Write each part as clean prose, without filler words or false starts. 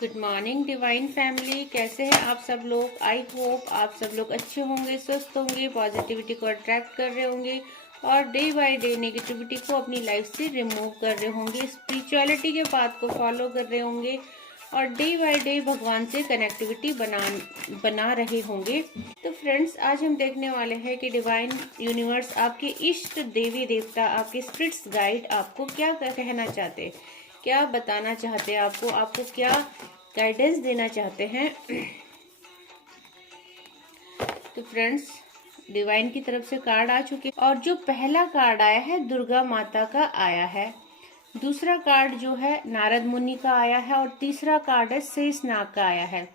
Good morning divine family, कैसे हैं आप सब लोग। आई होप आप सब लोग अच्छे होंगे, स्वस्थ होंगे, पॉजिटिविटी को अट्रैक्ट कर रहे होंगे और डे बाय डे नेगेटिविटी को अपनी लाइफ से रिमूव कर रहे होंगे, स्पिरिचुअलिटी के पाथ को फॉलो कर रहे होंगे और डे बाय डे भगवान से कनेक्टिविटी बना रहे होंगे। तो फ्रेंड्स, आज हम देखने वाले हैं कि डिवाइन यूनिवर्स, आपके इष्ट देवी देवता, आपके स्पिरिट्स गाइड आपको क्या कहना चाहते हैं, क्या बताना चाहते हैं, आपको क्या गाइडेंस देना चाहते हैं। तो फ्रेंड्स, डिवाइन की तरफ से कार्ड आ चुके और जो पहला कार्ड आया है दुर्गा माता का आया है, दूसरा कार्ड जो है नारद मुनि का आया है और तीसरा कार्ड है शेषनाग का आया है।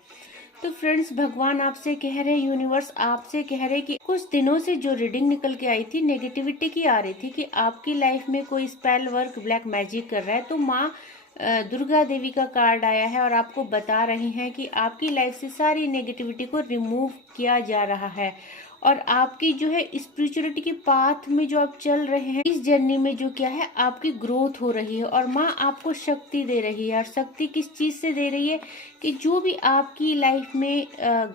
तो फ्रेंड्स, भगवान आपसे कह रहे, यूनिवर्स आपसे कह रहे कि कुछ दिनों से जो रीडिंग निकल के आई थी नेगेटिविटी की आ रही थी कि आपकी लाइफ में कोई स्पेल वर्क ब्लैक मैजिक कर रहा है, तो माँ दुर्गा देवी का कार्ड आया है और आपको बता रही हैं कि आपकी लाइफ से सारी नेगेटिविटी को रिमूव किया जा रहा है और आपकी जो है स्पिरिचुअलिटी के पाथ में जो आप चल रहे हैं, इस जर्नी में जो क्या है आपकी ग्रोथ हो रही है और माँ आपको शक्ति दे रही है। और शक्ति किस चीज से दे रही है कि जो भी आपकी लाइफ में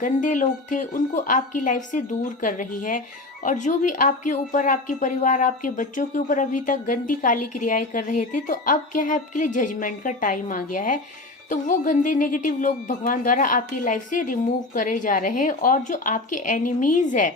गंदे लोग थे उनको आपकी लाइफ से दूर कर रही है और जो भी आपके ऊपर, आपके परिवार, आपके बच्चों के ऊपर अभी तक गंदी काली क्रियाएं कर रहे थे, तो अब क्या है आपके लिए जजमेंट का टाइम आ गया है। तो वो गंदे नेगेटिव लोग भगवान द्वारा आपकी लाइफ से रिमूव करे जा रहे हैं और जो आपके एनिमीज है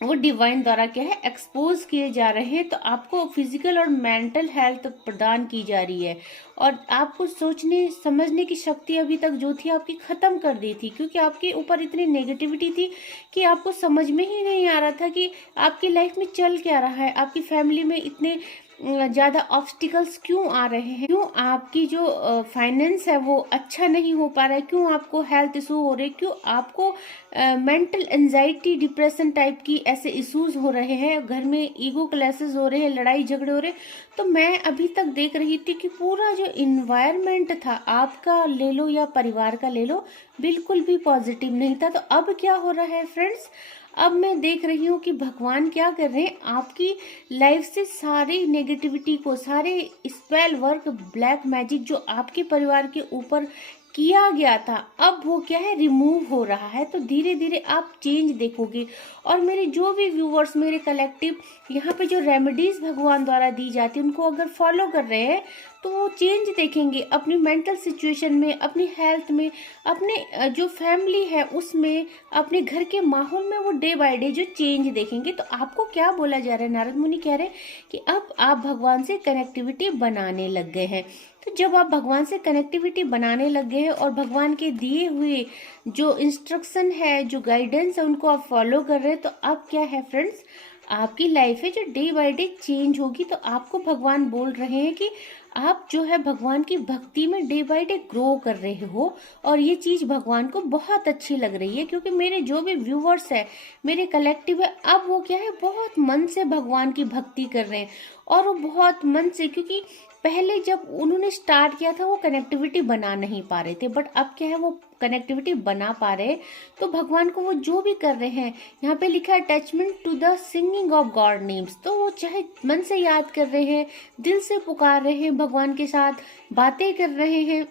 वो डिवाइन द्वारा क्या है एक्सपोज किए जा रहे हैं। तो आपको फिजिकल और मेंटल हेल्थ प्रदान की जा रही है और आपको सोचने समझने की शक्ति अभी तक जो थी आपकी खत्म कर दी थी, क्योंकि आपके ऊपर इतनी नेगेटिविटी थी कि आपको समझ में ही नहीं आ रहा था कि आपकी लाइफ में चल क्या रहा है, आपकी फैमिली में इतने ज्यादा ऑब्स्टिकल्स क्यों आ रहे हैं, क्यों आपकी जो फाइनेंस है वो अच्छा नहीं हो पा रहा है, क्यों आपको हेल्थ इशू हो रहे, क्यों आपको मेंटल एंजाइटी, डिप्रेशन टाइप की ऐसे इश्यूज हो रहे हैं, घर में ईगो क्लैशेस हो रहे हैं, लड़ाई झगड़े हो रहे। तो मैं अभी तक देख रही थी कि पूरा जो इन्वायरमेंट था आपका ले लो या परिवार का ले लो, बिल्कुल भी पॉजिटिव नहीं था। तो अब क्या हो रहा है फ्रेंड्स, अब मैं देख रही हूँ कि भगवान क्या कर रहे हैं, आपकी लाइफ से सारी नेगेटिविटी को, सारे स्पेल वर्क ब्लैक मैजिक जो आपके परिवार के ऊपर किया गया था, अब वो क्या है रिमूव हो रहा है। तो धीरे धीरे आप चेंज देखोगे और मेरे जो भी व्यूवर्स, मेरे कलेक्टिव यहाँ पे जो रेमेडीज भगवान द्वारा दी जाती है उनको अगर फॉलो कर रहे हैं तो वो चेंज देखेंगे अपनी मेंटल सिचुएशन में, अपनी हेल्थ में, अपने जो फैमिली है उसमें, अपने घर के माहौल में, वो डे बाय डे जो चेंज देखेंगे। तो आपको क्या बोला जा रहा है, नारद मुनि कह रहे हैं कि अब आप भगवान से कनेक्टिविटी बनाने लग गए हैं। तो जब आप भगवान से कनेक्टिविटी बनाने लग गए हैं और भगवान के दिए हुए जो इंस्ट्रक्शन है, जो गाइडेंस है, उनको आप फॉलो कर रहे हैं, तो अब क्या है फ्रेंड्स, आपकी लाइफ है जो डे बाय डे चेंज होगी। तो आपको भगवान बोल रहे हैं कि आप जो है भगवान की भक्ति में डे बाय डे ग्रो कर रहे हो और ये चीज भगवान को बहुत अच्छी लग रही है, क्योंकि मेरे जो भी व्यूवर्स है, मेरे कलेक्टिव है, अब वो क्या है बहुत मन से भगवान की भक्ति कर रहे हैं और वो बहुत मन से, क्योंकि पहले जब उन्होंने स्टार्ट किया था वो कनेक्टिविटी बना नहीं पा रहे थे, बट अब क्या है वो कनेक्टिविटी बना पा रहे हैं। तो भगवान को वो जो भी कर रहे हैं, यहाँ पे लिखा है attachment to the singing of God names, तो वो चाहे मन से याद कर रहे हैं, दिल से पुकार रहे हैं, भगवान के साथ बातें कर रहे हैं,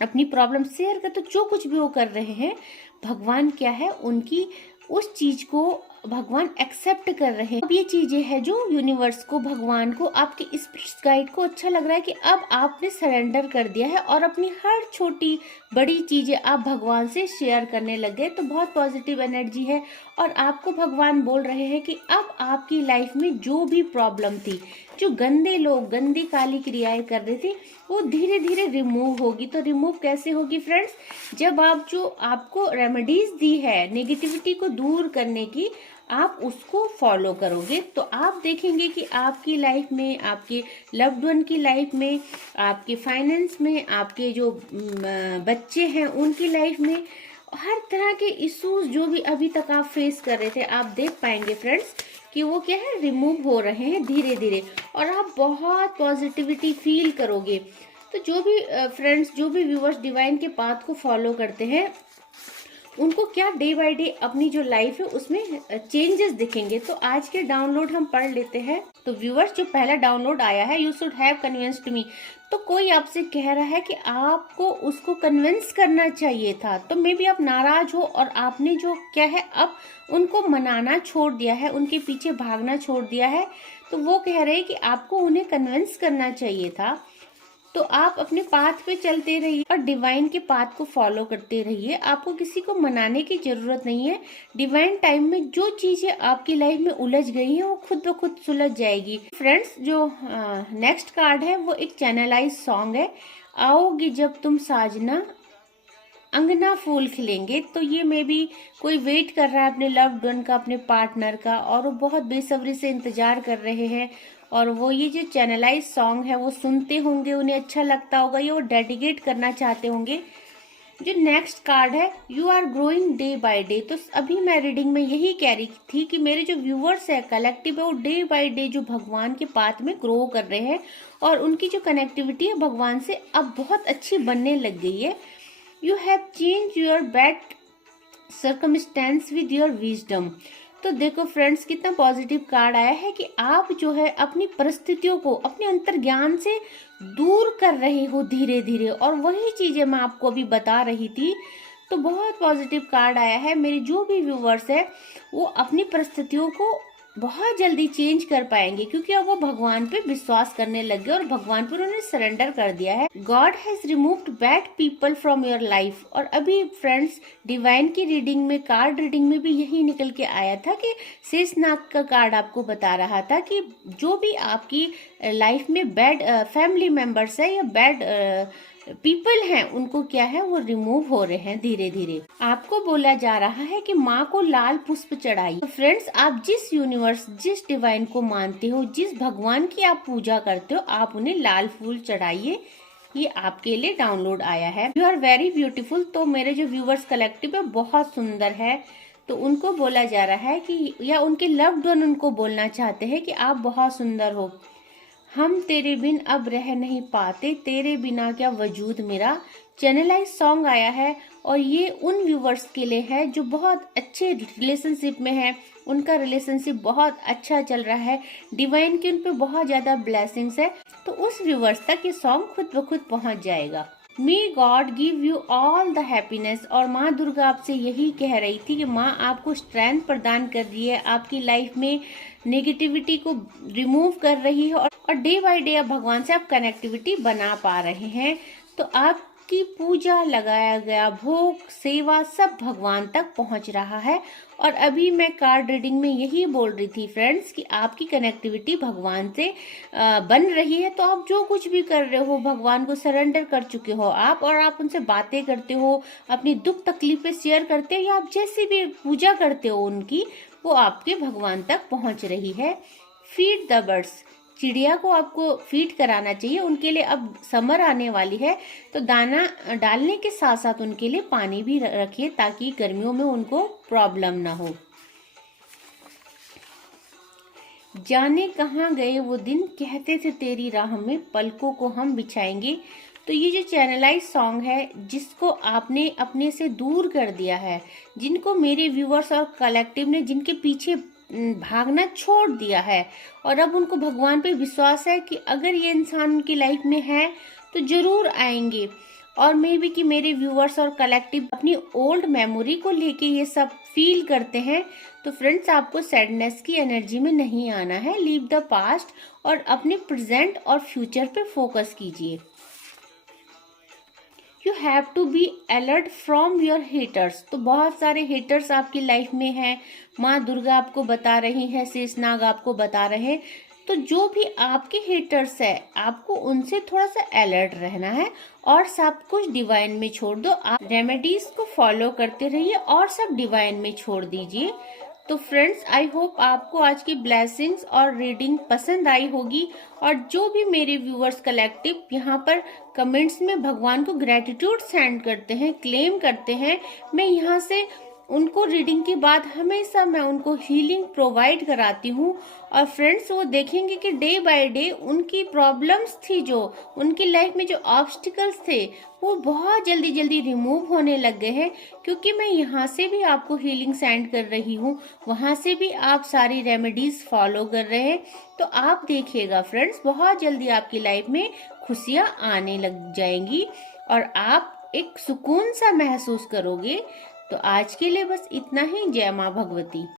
अपनी प्रॉब्लम शेयर कर, तो जो कुछ भी वो कर रहे हैं भगवान क्या है उनकी उस चीज को भगवान एक्सेप्ट कर रहे हैं। अब ये चीजें हैं जो यूनिवर्स को, भगवान को, आपके स्पिरिट गाइड को अच्छा लग रहा है कि अब आपने सरेंडर कर दिया है और अपनी हर छोटी बड़ी चीजें आप भगवान से शेयर करने लग गए। तो बहुत पॉजिटिव एनर्जी है और आपको भगवान बोल रहे हैं कि अब आपकी लाइफ में जो भी प्रॉब्लम थी, जो गंदे लोग गंदी काली क्रियाएं कर रहे थे, वो धीरे धीरे रिमूव होगी। तो रिमूव कैसे होगी फ्रेंड्स, जब आप जो आपको रेमेडीज दी है नेगेटिविटी को दूर करने की, आप उसको फॉलो करोगे, तो आप देखेंगे कि आपकी लाइफ में, आपके लव्ड वन की लाइफ में, आपके फाइनेंस में, आपके जो बच्चे हैं उनकी लाइफ में, हर तरह के इश्यूज जो भी अभी तक आप फेस कर रहे थे, आप देख पाएंगे फ्रेंड्स कि वो क्या है रिमूव हो रहे हैं धीरे धीरे और आप बहुत पॉजिटिविटी फील करोगे। तो जो भी फ्रेंड्स, जो भी व्यूवर्स डिवाइन के पाथ को फॉलो करते हैं उनको क्या डे बाय डे अपनी जो लाइफ है उसमें चेंजेस दिखेंगे। तो आज के डाउनलोड हम पढ़ लेते हैं। तो व्यूअर्स, जो पहला डाउनलोड आया है, यू शुड हैव कन्विंस्ड मी। तो कोई आपसे कह रहा है कि आपको उसको कन्विंस करना चाहिए था, तो मे बी आप नाराज हो और आपने जो क्या है अब उनको मनाना छोड़ दिया है, उनके पीछे भागना छोड़ दिया है। तो वो कह रहे हैं कि आपको उन्हें कन्विंस करना चाहिए था। तो आप अपने पाथ पे चलते रहिए और डिवाइन के पाथ को फॉलो करते रहिए। आपको किसी को मनाने की जरूरत नहीं है। डिवाइन टाइम में जो चीजें आपकी लाइफ में उलझ गई हैं वो खुद ब खुद सुलझ जाएगी। फ्रेंड्स, जो नेक्स्ट कार्ड है वो एक चैनलाइज सॉन्ग है, आओगी जब तुम साजना अंगना फूल खिलेंगे। तो ये मे बी कोई वेट कर रहा है अपने लव्ड वन का, अपने पार्टनर का, और वो बहुत बेसब्री से इंतजार कर रहे हैं। और वो ये जो चैनलाइज सॉन्ग है वो सुनते होंगे, उन्हें अच्छा लगता होगा, ये वो डेडिकेट करना चाहते होंगे। जो नेक्स्ट कार्ड है, you are growing day by day. तो अभी मैं रीडिंग में यही कह रही थी कि मेरे जो व्यूअर्स है, कलेक्टिव है, वो डे बाय डे जो भगवान के पाथ में ग्रो कर रहे हैं और उनकी जो कनेक्टिविटी है भगवान से अब बहुत अच्छी बनने लग गई है। You have change your bad circumstance with your wisdom. तो देखो फ्रेंड्स, कितना पॉजिटिव कार्ड आया है कि आप जो है अपनी परिस्थितियों को अपने अंतर्ज्ञान से दूर कर रहे हो धीरे धीरे, और वही चीजें मैं आपको अभी बता रही थी। तो बहुत पॉजिटिव कार्ड आया है। मेरे जो भी व्यूवर्स है वो अपनी परिस्थितियों को बहुत जल्दी चेंज कर पाएंगे, क्योंकि अब वो भगवान पे विश्वास करने लग गए और भगवान पर उन्होंने सरेंडर कर दिया है। God has removed bad people from your life. और अभी फ्रेंड्स, डिवाइन की रीडिंग में, कार्ड रीडिंग में भी यही निकल के आया था कि शेषनाग का कार्ड आपको बता रहा था कि जो भी आपकी लाइफ में बैड फैमिली मेंबर्स है या बैड पीपल हैं, उनको क्या है वो रिमूव हो रहे हैं धीरे धीरे। आपको बोला जा रहा है कि माँ को लाल पुष्प चढ़ाइए। तो फ्रेंड्स, आप जिस यूनिवर्स, जिस डिवाइन को मानते हो, जिस भगवान की आप पूजा करते हो, आप उन्हें लाल फूल चढ़ाइए। ये आपके लिए डाउनलोड आया है। You are very beautiful. तो मेरे जो व्यूवर्स कलेक्टिव है बहुत सुंदर है। तो उनको बोला जा रहा है कि, या उनके लव्ड वन उनको बोलना चाहते हैं कि आप बहुत सुंदर हो। हम तेरे बिन अब रह नहीं पाते, तेरे बिना क्या वजूद मेरा। चैनलाइज सॉन्ग आया है और ये उन व्यूवर्स के लिए है जो बहुत अच्छे रिलेशनशिप में है, उनका रिलेशनशिप बहुत अच्छा चल रहा है, डिवाइन की उन पे बहुत ज्यादा ब्लेसिंग्स है। तो उस व्यूवर्स तक ये सॉन्ग खुद ब खुद पहुंच जाएगा। May God give you all the happiness. और माँ दुर्गा आपसे यही कह रही थी कि माँ आपको स्ट्रेंथ प्रदान कर रही है, आपकी लाइफ में नेगेटिविटी को रिमूव कर रही है, और डे बाय डे आप भगवान से आप कनेक्टिविटी बना पा रहे हैं। तो आपकी पूजा, लगाया गया भोग, सेवा सब भगवान तक पहुंच रहा है। और अभी मैं कार्ड रीडिंग में यही बोल रही थी फ्रेंड्स कि आपकी कनेक्टिविटी भगवान से बन रही है। तो आप जो कुछ भी कर रहे हो, भगवान को सरेंडर कर चुके हो आप, और आप उनसे बातें करते हो, अपनी दुख तकलीफें शेयर करते हो, या आप जैसी भी पूजा करते हो उनकी, वो आपके भगवान तक पहुंच रही है। Feed the birds. चिड़िया को आपको फीड कराना चाहिए। उनके लिए अब समर आने वाली है, तो दाना डालने के साथ साथ उनके लिए पानी भी रखिए ताकि गर्मियों में उनको प्रॉब्लम ना हो। जाने कहाँ गए वो दिन, कहते थे तेरी राह में पलकों को हम बिछाएंगे। तो ये जो चैनलाइज सॉन्ग है, जिसको आपने अपने से दूर कर दिया है, जिनको मेरे व्यूअर्स और कलेक्टिव ने जिनके पीछे भागना छोड़ दिया है, और अब उनको भगवान पे विश्वास है कि अगर ये इंसान उनकी लाइफ में है तो जरूर आएंगे। और मे बी कि मेरे व्यूअर्स और कलेक्टिव अपनी ओल्ड मेमोरी को लेके ये सब फील करते हैं। तो फ्रेंड्स, आपको सैडनेस की एनर्जी में नहीं आना है। लीव द पास्ट और अपने प्रेजेंट और फ्यूचर पे फोकस कीजिए। You have to be alert from your haters. तो बहुत सारे हेटर्स आपकी लाइफ में हैं, माँ दुर्गा आपको बता रही है, शेषनाग आपको बता रहे हैं। तो जो भी आपके हेटर्स है, आपको उनसे थोड़ा सा अलर्ट रहना है और सब कुछ डिवाइन में छोड़ दो। आप रेमेडीज को फॉलो करते रहिए और सब डिवाइन में छोड़ दीजिए। तो फ्रेंड्स, आई होप आपको आज की ब्लेसिंग्स और रीडिंग पसंद आई होगी। और जो भी मेरे व्यूअर्स कलेक्टिव यहाँ पर कमेंट्स में भगवान को ग्रेटिट्यूड सेंड करते हैं, क्लेम करते हैं, मैं यहाँ से उनको रीडिंग के बाद हमेशा मैं उनको हीलिंग प्रोवाइड कराती हूँ। और फ्रेंड्स वो देखेंगे कि डे बाय डे उनकी प्रॉब्लम्स थी, जो उनकी लाइफ में जो ऑब्स्टिकल्स थे, वो बहुत जल्दी जल्दी रिमूव होने लग गए हैं, क्योंकि मैं यहाँ से भी आपको हीलिंग सेंड कर रही हूँ, वहां से भी आप सारी रेमेडीज फॉलो कर रहे हैं। तो आप देखिएगा फ्रेंड्स, बहुत जल्दी आपकी लाइफ में खुशियाँ आने लग जाएंगी और आप एक सुकून सा महसूस करोगे। तो आज के लिए बस इतना ही। जय माँ भगवती।